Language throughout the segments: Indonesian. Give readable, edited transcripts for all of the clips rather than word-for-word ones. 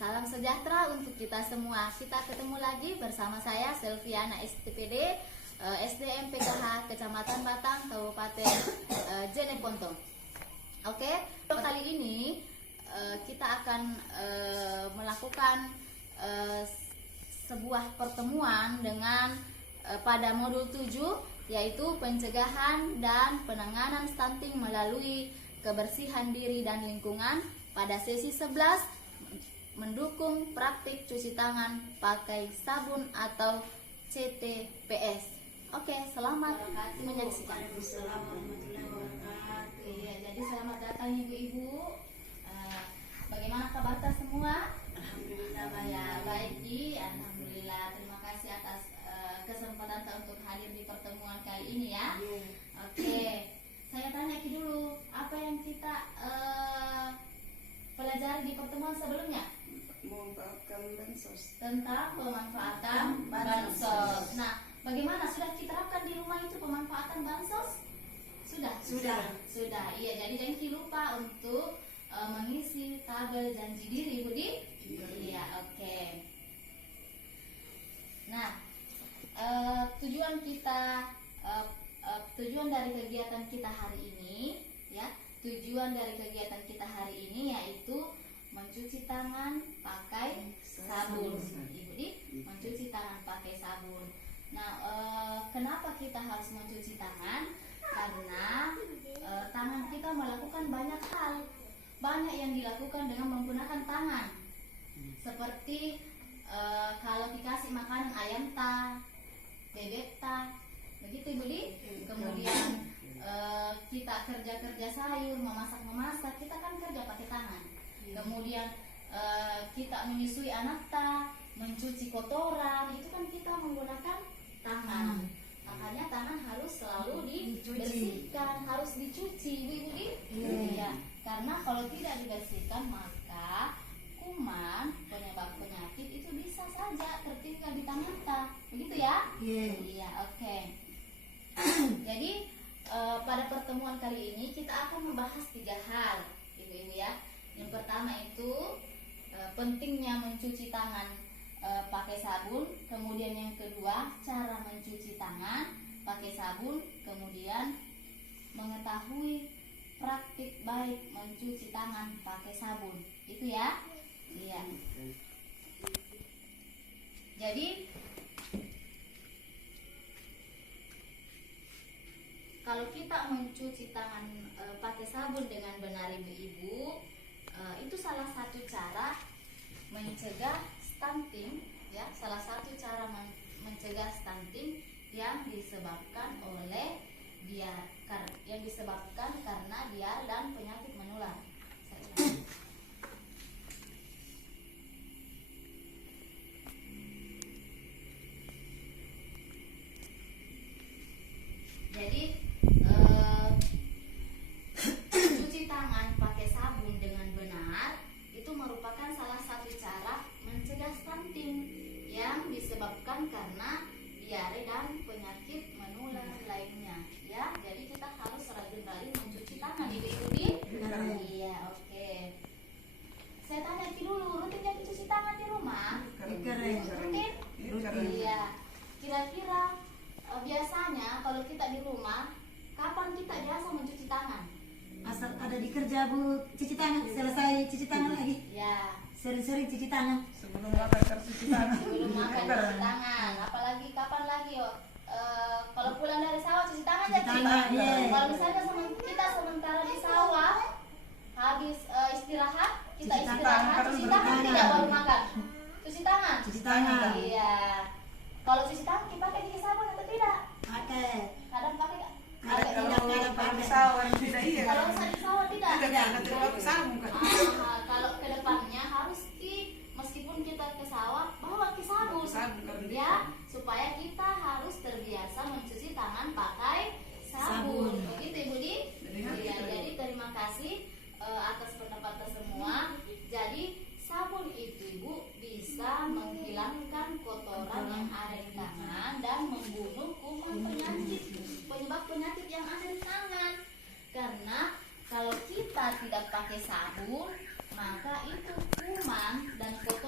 Salam sejahtera untuk kita semua. Kita ketemu lagi bersama saya Selviana STPD SDM PKH Kecamatan Batang Kabupaten Jeneponto. Oke, kali ini kita akan melakukan sebuah pertemuan dengan pada modul 7, yaitu pencegahan dan penanganan stunting melalui kebersihan diri dan lingkungan. Pada sesi 11 mendukung praktik cuci tangan pakai sabun atau CTPS. Oke, selamat menyaksikan. Iya, jadi selamat datang ibu-ibu. Bagaimana kabar semua? Alhamdulillah Ya, baik Ji. Alhamdulillah. Terima kasih atas kesempatan untuk hadir di pertemuan kali ini ya. Oke, saya tanya Ki dulu, apa yang kita pelajari di pertemuan sebelumnya? Memanfaatkan bansos. Tentang pemanfaatan bansos. Nah, bagaimana sudah diterapkan di rumah itu pemanfaatan bansos? Sudah. Iya, jadi jangan lupa untuk mengisi tabel janji diri, Budi. Iya, oke. Nah, tujuan dari kegiatan kita hari ini, ya, yaitu mencuci tangan pakai sabun. Ibu Di, mencuci tangan pakai sabun. Nah, kenapa kita harus mencuci tangan? Karena tangan kita melakukan banyak hal. Banyak yang dilakukan dengan menggunakan tangan. Seperti kalau dikasih makanan ayam ta, bebek ta, begitu Ibu Di. Kemudian kita kerja sayur, memasak, kita kan kerja pakai tangan. Kemudian kita menyusui anak ta, mencuci kotoran, itu kan kita menggunakan tangan. Makanya tangan harus selalu dibersihkan, harus dicuci, Ibu Di. Iya. Karena kalau tidak dibersihkan maka kuman penyebab penyakit itu bisa saja tertinggal di tangan ta. Begitu ya? Iya, oke. Jadi pada pertemuan kali ini kita akan membahas 3 hal, Ibu-ibu ya. Yang pertama itu pentingnya mencuci tangan pakai sabun. Kemudian yang kedua, cara mencuci tangan pakai sabun. Kemudian mengetahui praktik baik mencuci tangan pakai sabun. Itu ya. Iya. Jadi kalau kita mencuci tangan pakai sabun dengan benar ibu-ibu, itu salah satu cara mencegah stunting, ya. Salah satu cara mencegah stunting yang disebabkan karena diare dan penyakit menular. Jadi cuci tangan pakai sabun dengan benar itu merupakan salah satu cara mencegah stunting yang disebabkan karena diare dan penyakit menular lainnya, ya. Jadi kita harus rajin-rajin mencuci tangan, Ibu Di. Iya, oke. Saya tanya dulu, rutin jadi cuci tangan di rumah? Rutin? Iya. Kira-kira biasanya kalau kita di rumah, kapan kita biasa mencuci tangan? Asal ada di kerja Bu, cuci tangan, selesai cuci tangan lagi. Ya. Sering-sering cuci tangan. Sebelum makan cuci tangan. Cuci tangan. Apalagi kapan lagi yo? Kalau pulang dari sawah cuci tangan Cuci ya, Ci? tangan, iya. Kalau misalnya kita sementara di sawah habis istirahat, kita Cuci istirahat, tangan, cuci cuci tangan tangan. tidak baru makan. Cuci tangan. Cuci tangan. Iya. Kalau cuci tangan dipakai gigi sabun atau tidak? Pakai. Kadang pakai nggak? Kadang pakai. Sawah tidak iya. Kalau di sawah tidak. Nanti pakai sabun kan. Kalau kedepannya harus meskipun kita ke sawah bawa ke sabun, ya, supaya kita harus terbiasa mencuci tangan pakai sabun. Begitu Ibu Di. Ya, jadi terima kasih atas pendapat semua. Jadi sabun itu Ibu bisa menghilangkan kotoran yang ada di tangan dan membunuh kuman penyebab penyakit yang ada di tangan. Karena kalau kita tidak pakai sabun, maka itu kuman dan kotoran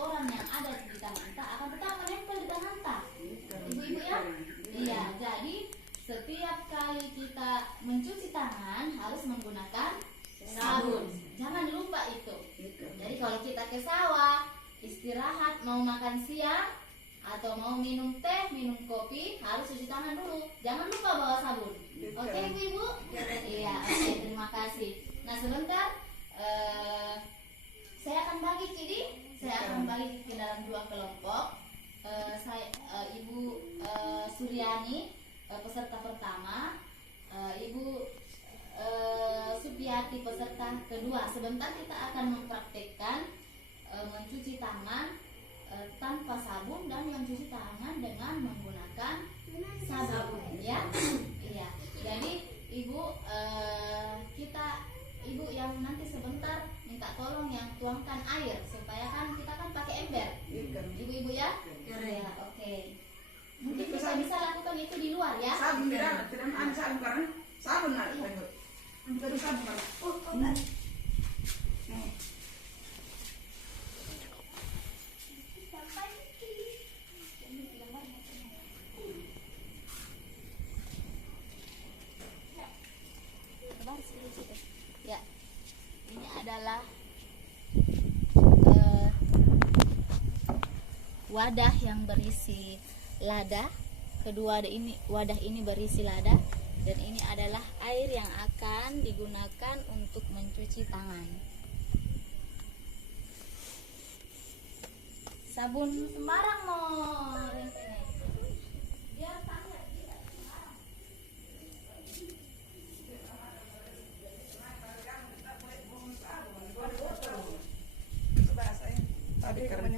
atau mau minum teh, minum kopi harus cuci tangan dulu. Jangan lupa bawa sabun. Oke ibu-ibu? Iya, oke, terima kasih. Nah sebentar, saya akan bagi saya akan bagi ke dalam 2 kelompok. Ibu Suryani peserta pertama, Ibu Supiati peserta kedua. Sebentar kita akan mempraktekkan mencuci tangan tanpa sabun dan mencuci tangan dengan menggunakan sabun, ya. Iya. Jadi ibu ibu yang nanti sebentar minta tolong yang tuangkan air supaya kan kita kan pakai ember. Ibu-ibu ya. Ya, oke. Mungkin kita bisa lakukan itu di luar ya. Sabun tidak ada sabun karena sabun ada. Baru sabun kan. Ya, ini adalah wadah yang berisi lada. Wadah ini berisi lada, dan ini adalah air yang akan digunakan untuk mencuci tangan. Sabun sembarang mau biar tangan tidak sembarang. Tadi karena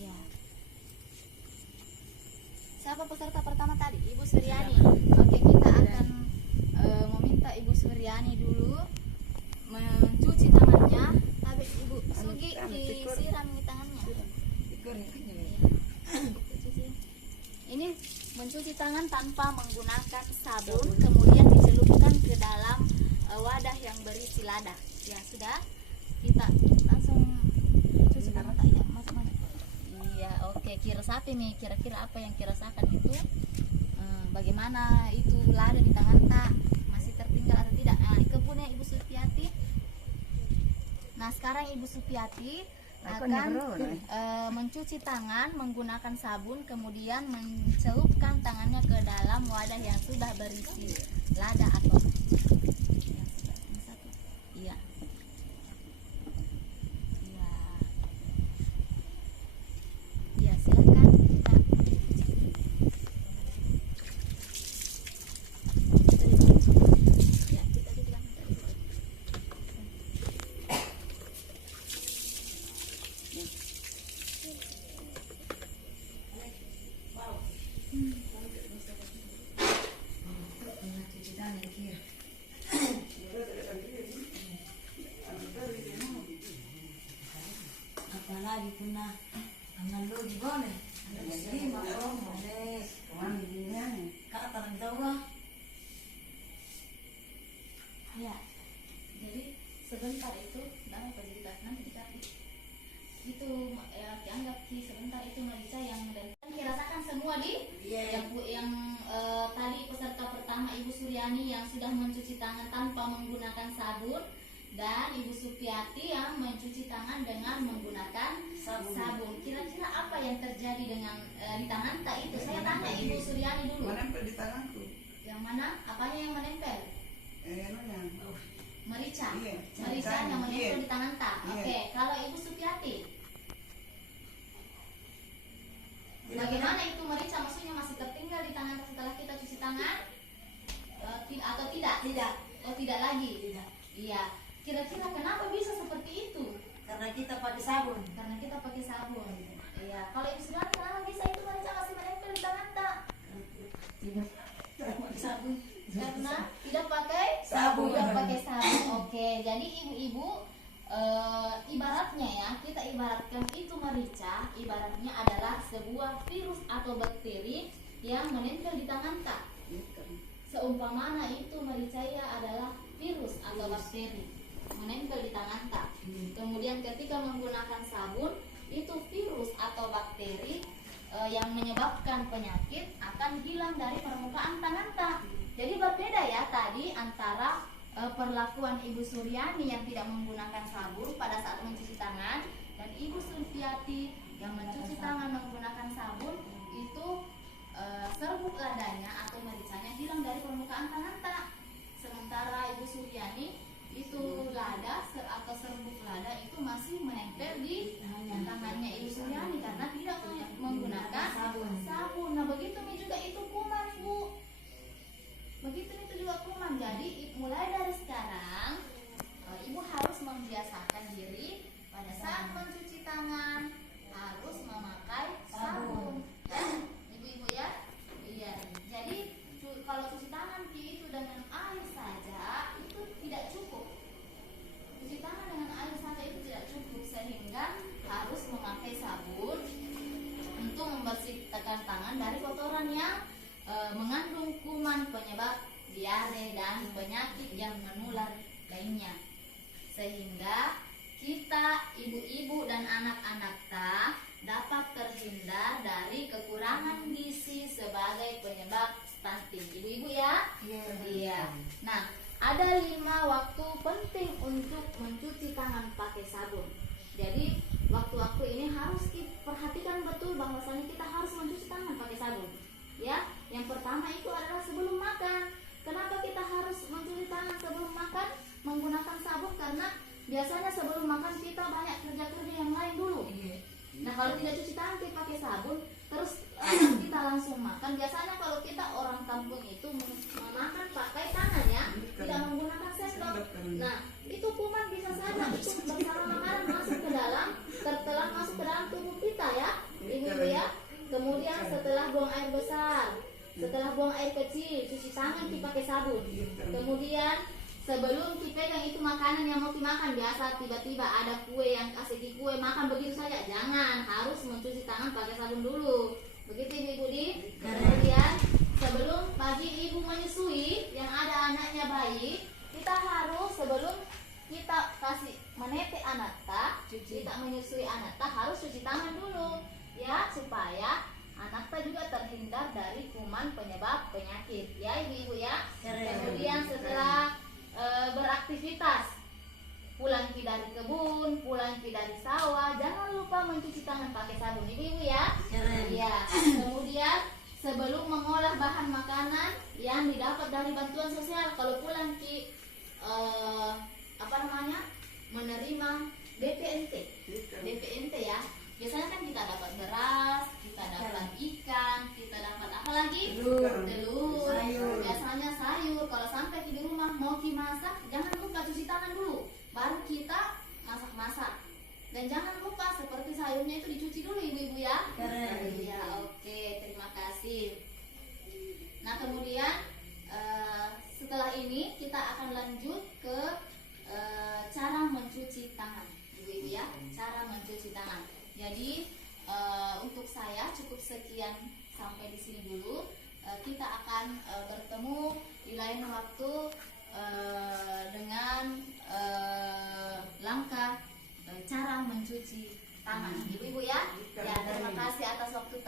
Ya. Siapa peserta pertama tadi? Ibu Suryani. Oke, kita akan meminta Ibu Suryani dulu mencuci tangannya. Tapi Ibu Sugi disiram di tangannya. Ini mencuci tangan tanpa menggunakan sabun, kemudian dicelupkan ke dalam wadah yang berisi lada. Ya sudah, kita langsung cuci tangan tak ya, masuk. Iya, oke. Kira-kira nih, kira-kira apa yang kirasakan itu? Bagaimana itu lada di tangan tak? Masih tertinggal atau tidak? Nah, itu punya Ibu Supiati. Nah, sekarang Ibu Supiati akan mencuci tangan menggunakan sabun, kemudian mencelupkan tangannya ke dalam wadah yang sudah berisi lada atau iya. Iya. Iya, silakan kita. Ya, kita bilang tadi. Apalagi punah angan lu di bone. Jadi makom boleh kawan bilang kata orang Jawa. Ya, jadi sebentar itu dalam cerita nanti dikasih itu ya, dianggap sebentar itu merica yang dan dirasakan semua yang tadi peserta pertama Ibu Suryani yang sudah mencuci tangan tanpa menggunakan sabun, dan Ibu Supiati yang mencuci tangan dengan menggunakan sabun. Kira-kira apa yang terjadi dengan di tangan tak itu? Saya tanya Ibu Suryani dulu. menempel di tanganku. Yang mana? Apanya yang menempel? Merica. Iya, Merica yang menempel iya. di tangan tak. Iya. Oke, kalau Ibu Supiati, bagaimana itu merica? Maksudnya masih tertinggal di tangan setelah kita cuci tangan? Atau tidak? Tidak. Oh, tidak lagi. Tidak. Iya. Kira-kira kenapa bisa seperti itu? Karena kita pakai sabun. Karena kita pakai sabun. Iya. Kalau Ibu Suryani, kenapa bisa itu merica masih menempel di tangan tak? Tidak. Pakai sabun. Karena tidak pakai Sabun. Tidak pakai sabun. Oke. Jadi ibu-ibu, ibaratnya ya, kita ibaratkan itu merica, ibaratnya adalah sebuah virus atau bakteri yang menempel di tangan tak. Seumpamana itu merica adalah virus atau bakteri menempel di tangan tak. Kemudian ketika menggunakan sabun, itu virus atau bakteri yang menyebabkan penyakit akan hilang dari permukaan tangan tak. Jadi berbeda ya tadi antara perlakuan Ibu Suryani yang tidak menggunakan sabun pada saat mencuci tangan dan Ibu Surtiati yang mencuci tangan menggunakan sabun itu serbuk ladanya atau mericanya hilang dari permukaan tangan tak. Sementara Ibu Suryani itu lada atau serbuk lada itu masih menempel di tangannya Ibu Suryani karena tidak menggunakan sabun. Nah begitu juga itu kuman Bu. Begitu itu juga kuman. Jadi mulai dari sekarang Ibu harus membiasakan diri pada saat mencuci tangan harus memakai sabun. Ibu-ibu ya. Iya. Jadi kalau cuci tangan itu dengan air saja itu tidak cukup. Cuci tangan dengan air saja itu tidak cukup sehingga harus memakai sabun untuk membersihkan tangan dari kotoran yang mengandung kuman penyebab diare dan penyakit yang menular lainnya. Sehingga kita ibu-ibu dan anak-anak dapat terhindar dari kekurangan gizi sebagai penyebab stunting. Ibu-ibu ya? Iya. Nah, ada 5 waktu penting untuk mencuci tangan pakai sabun. Jadi waktu-waktu ini harus diperhatikan betul bahwasanya kita harus mencuci tangan pakai sabun. Ya, yang pertama itu adalah sebelum makan. Kenapa kita harus mencuci tangan sebelum makan menggunakan sabun? Karena biasanya sebelum makan kita banyak kerja-kerja yang lain dulu. Nah kalau tidak cuci tangan kita pakai sabun, terus kita langsung makan. Biasanya kalau kita orang kampung itu makan pakai tangan ya, tidak menggunakan sendok. Nah itu kuman bisa saja itu bersama makanan masuk ke dalam, tertelan masuk ke dalam tubuh kita ya, ibu-ibu ya. Kemudian setelah buang air besar, setelah buang air kecil, cuci tangan kita pakai sabun. Kemudian sebelum kita pegang itu makanan yang mau dimakan, biasa tiba-tiba ada kue yang kasih di kue makan begitu saja, jangan, harus mencuci tangan pakai sabun dulu. Begitu ibu di. Kemudian sebelum pagi ibu menyusui yang ada anaknya bayi, kita harus sebelum kita kasih menetes anak kita menyusui anak harus cuci tangan dulu ya, supaya anak juga terhindar dari kuman penyebab penyakit ya ibu-ibu ya. Kemudian setelah beraktivitas, pulang dari kebun, pulang dari sawah, jangan lupa mencuci tangan pakai sabun ibu-ibu ya. Iya. Kemudian sebelum mengolah bahan makanan yang didapat dari bantuan sosial, kalau pulang menerima BPNT ya. Biasanya kan kita dapat beras, kita dapat ikan, kita dapat apa lagi? Telur, biasanya sayur. Kalau sampai di rumah mau dimasak, jangan lupa cuci tangan dulu, baru kita masak-masak. Dan jangan lupa seperti sayurnya itu dicuci dulu ibu-ibu ya. Ya, oke, terima kasih. Nah kemudian setelah ini kita akan lanjut ke cara mencuci tangan ibu-ibu ya. Cara mencuci tangan. Jadi untuk saya cukup sekian sampai di sini dulu. Kita akan bertemu di lain waktu dengan langkah cara mencuci tangan ibu-ibu ya. Ya, terima kasih atas waktu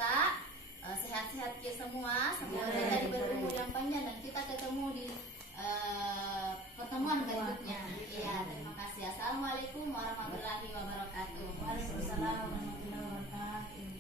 sehat-sehat ya semua. Semoga kita diberi umur yang panjang dan kita ketemu di pertemuan berikutnya. Iya, terima kasih. Assalamualaikum warahmatullahi wabarakatuh. Waalaikumsalam.